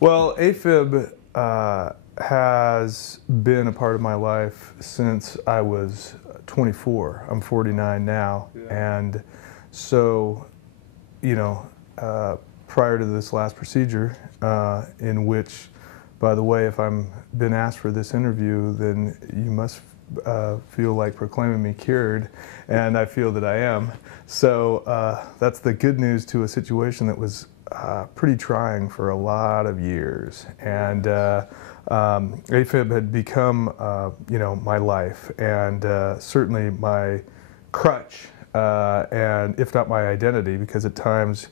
Well, AFib has been a part of my life since I was 24. I'm 49 now, and so, prior to this last procedure, in which, by the way, if I'm been asked for this interview, then you must feel like proclaiming me cured, and I feel that I am. So that's the good news to a situation that was pretty trying for a lot of years, and AFib had become, my life, and certainly my crutch, and if not my identity, because at times,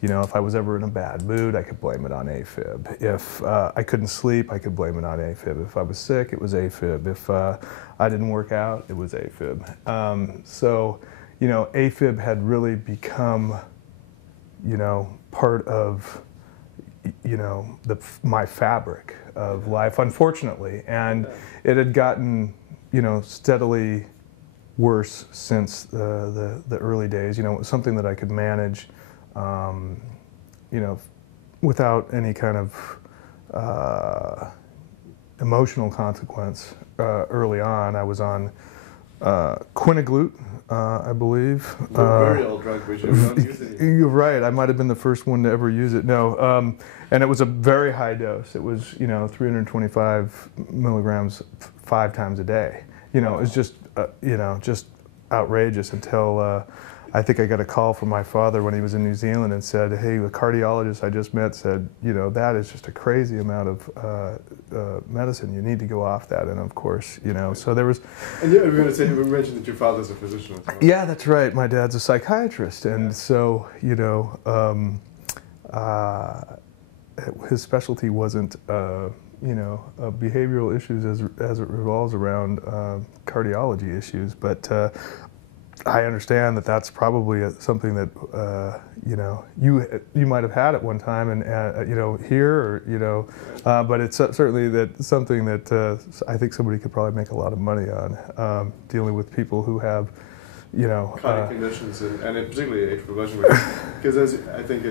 if I was ever in a bad mood, I could blame it on AFib. If I couldn't sleep, I could blame it on AFib. If I was sick, it was AFib. If I didn't work out, it was AFib. So, AFib had really become, part of, my fabric of life, unfortunately. And it had gotten, steadily worse since the early days. It was something that I could manage, without any kind of emotional consequence. Early on, I was on Quinaglute, I believe. Very old drug, which you don't use it. You're right. I might have been the first one to ever use it. No, and it was a very high dose. It was, 325 milligrams 5 times a day. It was just, just outrageous until I think I got a call from my father when he was in New Zealand and said, "Hey, the cardiologist I just met said, that is just a crazy amount of medicine. You need to go off that." And of course, so there was. And you were going to say, you mentioned that your father's a physician as well. Yeah, that's right. My dad's a psychiatrist, and so his specialty wasn't behavioral issues as it revolves around cardiology issues, but. I understand that that's probably something that you might have had at one time, and here, or but it's certainly something that I think somebody could probably make a lot of money on, dealing with people who have chronic conditions, and particularly atrial fibrillation, because as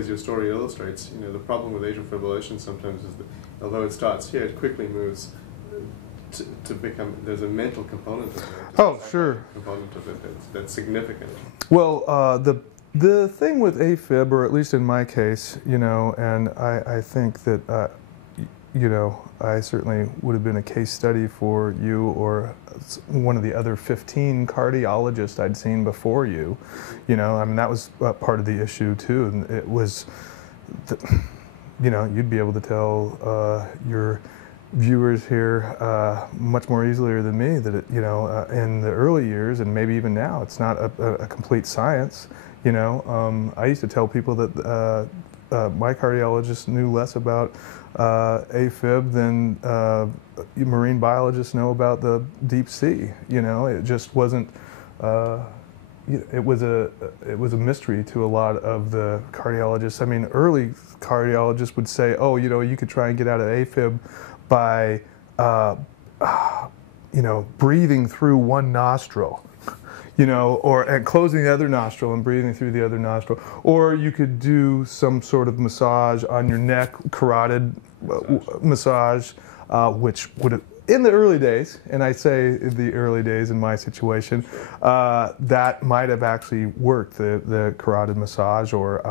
your story illustrates, the problem with atrial fibrillation sometimes is that although it starts here, it quickly moves to become, there's a mental component of it. Oh, sure. Component of it that's significant. Well, the thing with AFib, or at least in my case, and I think that, I certainly would have been a case study for you or one of the other 15 cardiologists I'd seen before you. That was part of the issue too, and it was, you'd be able to tell your viewers here much more easily than me that in the early years, and maybe even now, it's not a complete science. I used to tell people that my cardiologist knew less about AFib than marine biologists know about the deep sea. It just wasn't. It was a mystery to a lot of the cardiologists. I mean, early cardiologists would say, "Oh, you could try and get out of AFib by breathing through one nostril, and closing the other nostril and breathing through the other nostril, or you could do some sort of massage on your neck, carotid massage, which would have, in the early days, and I say the early days in my situation, that might have actually worked, the carotid massage, or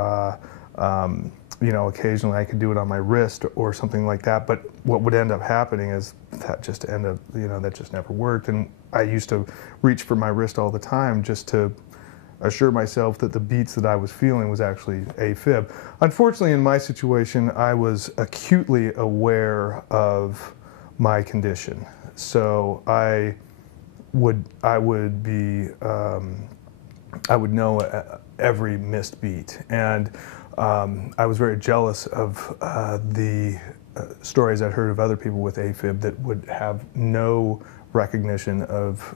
occasionally I could do it on my wrist or something like that. But what would end up happening is that just that just never worked. And I used to reach for my wrist all the time just to assure myself that the beats that I was feeling was actually AFib. Unfortunately, in my situation, I was acutely aware of my condition. So I would know every missed beat, and I was very jealous of the stories I'd heard of other people with AFib that would have no recognition of,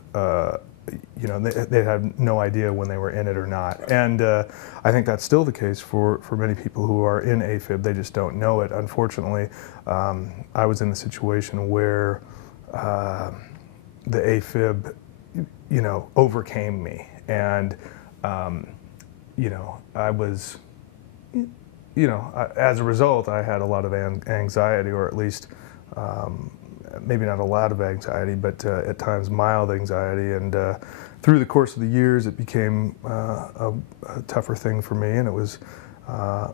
they had no idea when they were in it or not. And I think that's still the case for many people who are in AFib. They just don't know it. Unfortunately, I was in a situation where the AFib, overcame me. And, I was you know, as a result, I had a lot of anxiety, or at least maybe not a lot of anxiety, but at times mild anxiety. And through the course of the years, it became a tougher thing for me, and it was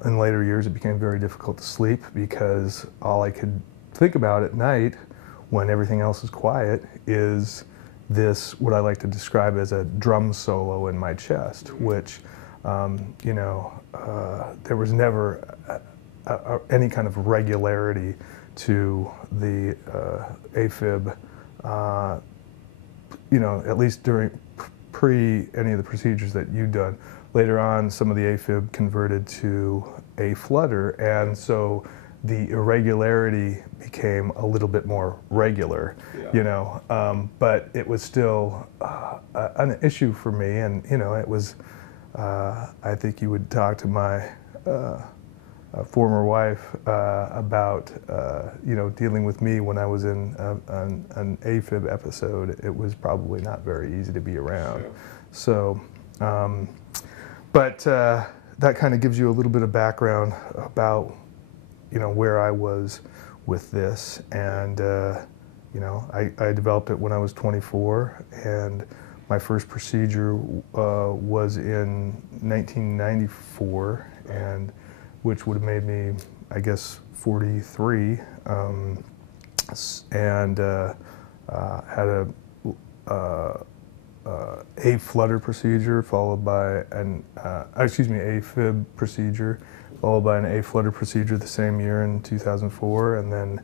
in later years it became very difficult to sleep, because all I could think about at night when everything else is quiet is this, what I like to describe as a drum solo in my chest, which you know, there was never any kind of regularity to the AFib, you know, at least during pre any of the procedures that you've done. Later on, some of the AFib converted to a flutter, and so the irregularity became a little bit more regular, you know, but it was still an issue for me. And you know, it was, I think you would talk to my former wife about, you know, dealing with me when I was in an AFib episode. It was probably not very easy to be around. Sure. So, but that kind of gives you a little bit of background about, you know, where I was with this. And you know, I developed it when I was 24, and my first procedure was in 1994, and which would have made me, I guess, 43, and had a flutter procedure followed by an, AFib procedure, followed by an A-flutter procedure the same year in 2004, and then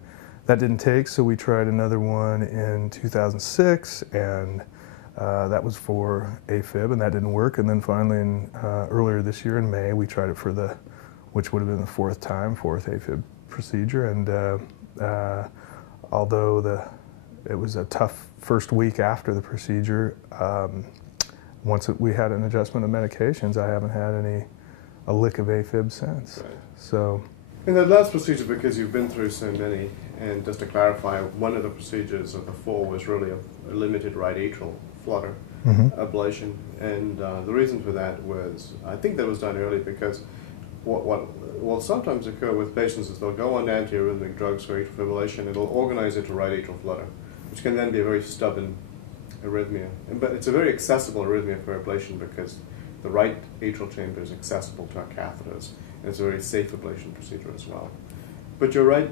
that didn't take, so we tried another one in 2006, and that was for AFib, and that didn't work. And then finally, earlier this year in May, we tried it for the, which would have been the fourth AFib procedure. And although it was a tough first week after the procedure, once we had an adjustment of medications, I haven't had a lick of AFib since. Right. So. In that last procedure, because you've been through so many, and just to clarify, one of the procedures of the four was really a limited right atrial flutter ablation, and the reason for that was, I think that was done early because what will sometimes occur with patients is they'll go on antiarrhythmic drugs for atrial fibrillation, it'll organize into right atrial flutter, which can then be a very stubborn arrhythmia. But it's a very accessible arrhythmia for ablation because the right atrial chamber is accessible to our catheters, and it's a very safe ablation procedure as well. But you're right,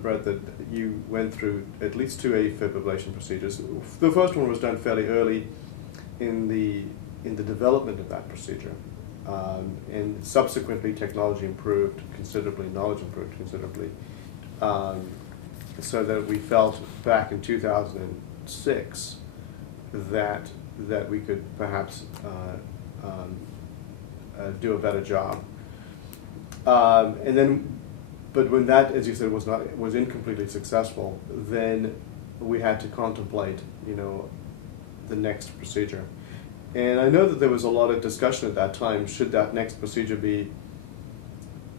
Brett, that you went through at least 2 AFib ablation procedures. The first one was done fairly early in the development of that procedure, and subsequently technology improved considerably, knowledge improved considerably, so that we felt back in 2006 that we could perhaps do a better job. And then, but when that, as you said, was incompletely successful, then we had to contemplate, you know, the next procedure. And I know that there was a lot of discussion at that time. Should that next procedure be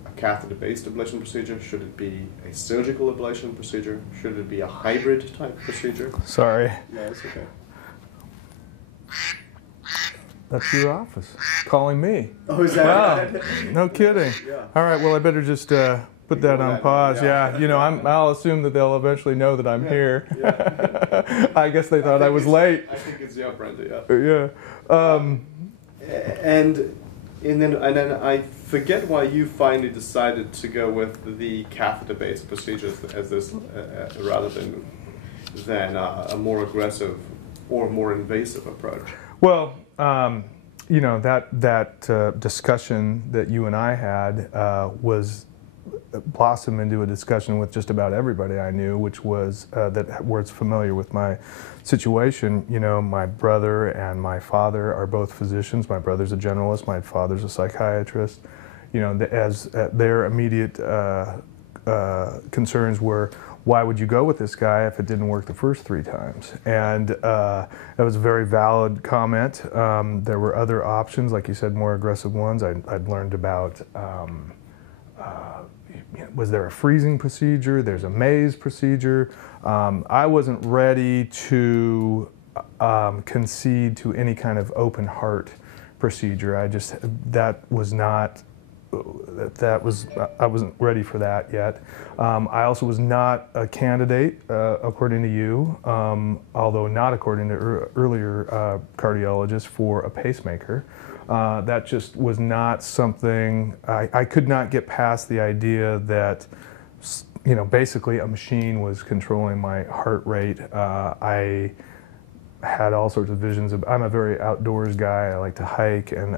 a catheter-based ablation procedure? Should it be a surgical ablation procedure? Should it be a hybrid type procedure? Sorry. No, it's okay. That's your office calling me. Oh, is that right? No kidding. Yeah. All right, well, I better just put that on pause. Yeah, you know, I'll assume that they'll eventually know that I'm here. Yeah. I guess they thought I was late. I think it's, yeah, Brenda, yeah. And then I forget why you finally decided to go with the catheter-based procedures as this, rather than a more aggressive or more invasive approach. Well, you know, that discussion that you and I had was blossomed into a discussion with just about everybody I knew, which was that was familiar with my situation. You know, my brother and my father are both physicians. My brother's a generalist. My father's a psychiatrist. You know, as their immediate concerns were, why would you go with this guy if it didn't work the first 3 times? And that was a very valid comment. There were other options, like you said, more aggressive ones. I'd learned about, was there a freezing procedure? There's a maze procedure. I wasn't ready to concede to any kind of open heart procedure. That was not I wasn't ready for that yet. I also was not a candidate, according to you, although not according to earlier cardiologists, for a pacemaker. That just was not something, I could not get past the idea that, you know, basically a machine was controlling my heart rate. I had all sorts of visions of, I'm a very outdoors guy, I like to hike, and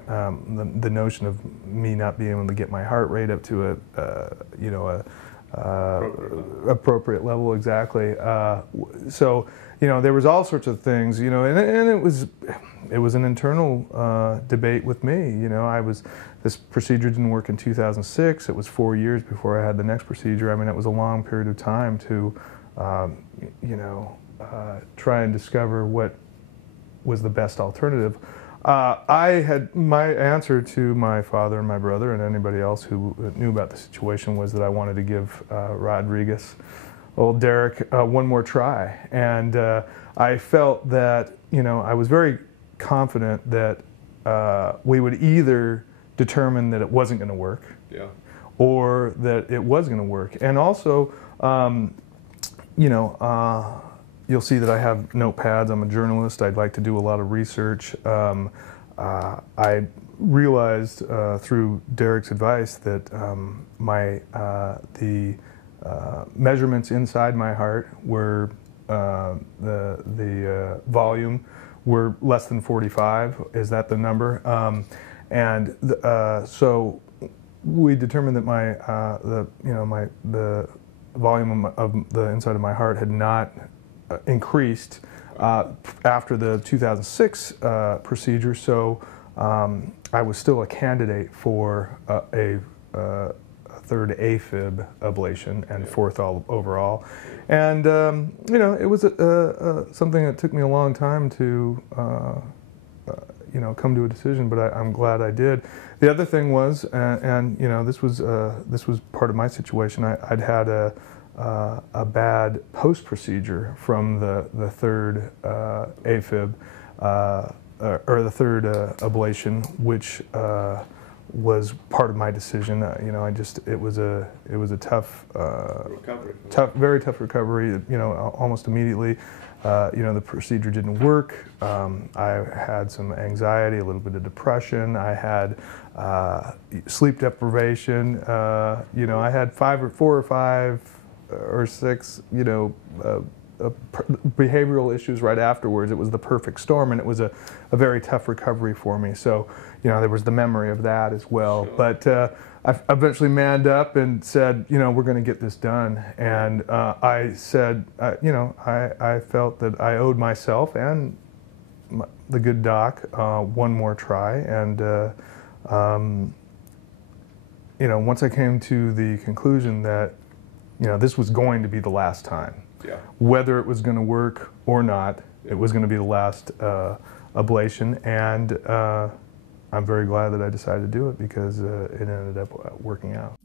the notion of me not being able to get my heart rate up to appropriate level, exactly. So, you know, there was all sorts of things, you know, and it was an internal debate with me. You know, this procedure didn't work in 2006. It was 4 years before I had the next procedure. I mean, it was a long period of time to, you know, try and discover what was the best alternative. My answer to my father and my brother and anybody else who knew about the situation was that I wanted to give Rodriguez, old Derek, one more try. And I felt that, you know, I was very confident that we would either determine that it wasn't going to work, yeah, or that it was going to work. And also, you know, you'll see that I have notepads. I'm a journalist. I'd like to do a lot of research. I realized through Derek's advice that the measurements inside my heart were the volume were less than 45. Is that the number? So we determined that the volume of the inside of my heart had not increased after the 2006 procedure, so I was still a candidate for a third AFib ablation and fourth overall. And you know, it was something that took me a long time to you know, come to a decision, but I'm glad I did. The other thing was, and you know, this was part of my situation. I'd had a bad post-procedure from the third AFib, or the third ablation, which was part of my decision. You know, it was a tough, very tough recovery. You know, almost immediately. You know, the procedure didn't work. I had some anxiety, a little bit of depression. I had sleep deprivation. You know, I had 4 or 5 or 6, you know, behavioral issues right afterwards. It was the perfect storm, and it was a very tough recovery for me. So, you know, there was the memory of that as well. Sure. But I eventually manned up and said, you know, we're going to get this done. And I said, you know, I felt that I owed myself and the good doc one more try. And, you know, once I came to the conclusion that, you know, this was going to be the last time. Yeah. Whether it was going to work or not, it was going to be the last ablation. And I'm very glad that I decided to do it, because it ended up working out.